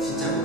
진짜로.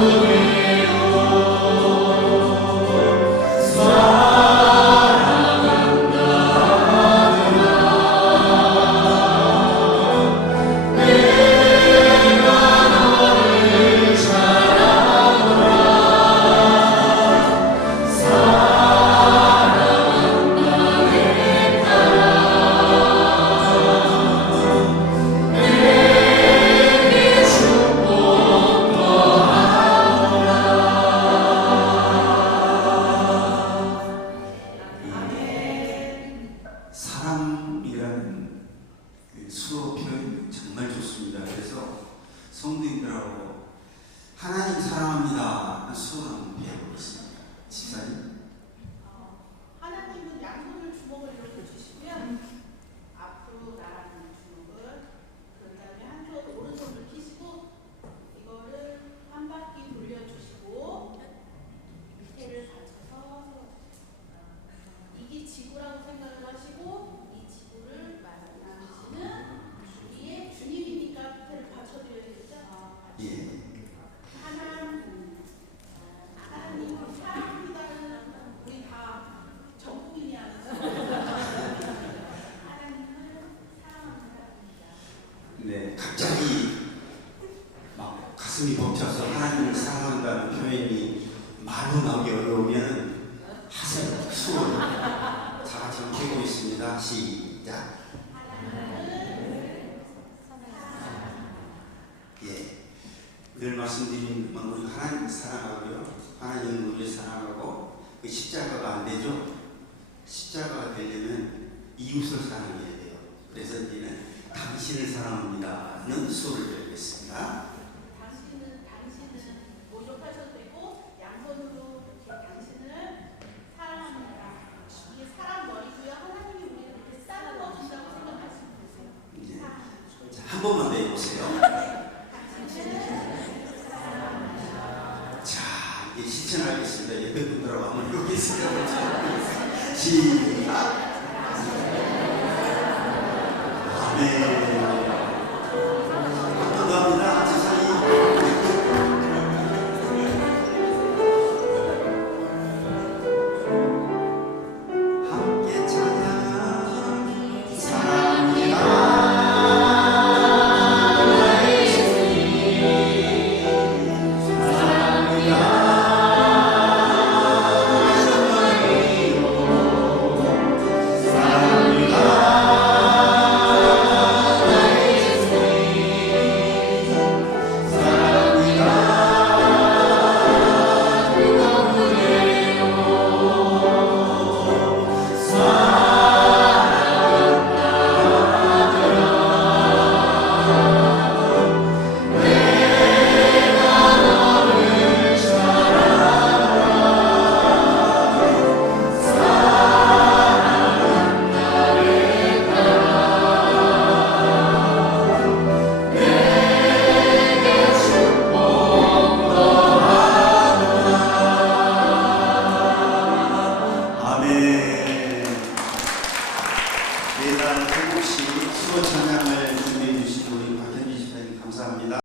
주 표현 정말 좋습니다. 그래서 성도님들하고 하나님 사랑합니다. 수업을 배우고 있습니다. 집사님. 가슴이 벅차서 하나님을 사랑한다는 표현이 말로 나오기 어려우면 하세요. 수원. 다 같이 한번 해보겠습니다. 시작. 예. 늘 말씀드린 건 우리 하나님 사랑하고요. 하나님은 우리를 사랑하고 그 십자가가 안 되죠. 십자가가 되려면 이웃을 사랑해야 돼요. 그래서 이제는 당신을 사랑합니다는 수를 열겠습니다. 당신은 당신은 모욕하셔도 되고 양손으로 이렇게 당신을 사랑합니다. 이게 사랑 머리고요. 하나님이 우리를 이렇게 싸워 준다고 생각하시면 되세요. 이제 사랑. 자, 한 번만 더 해보세요. 자, 이제 실천하겠습니다. 옆에 분들하고 한번 해보겠습니다. 시작. 아멘.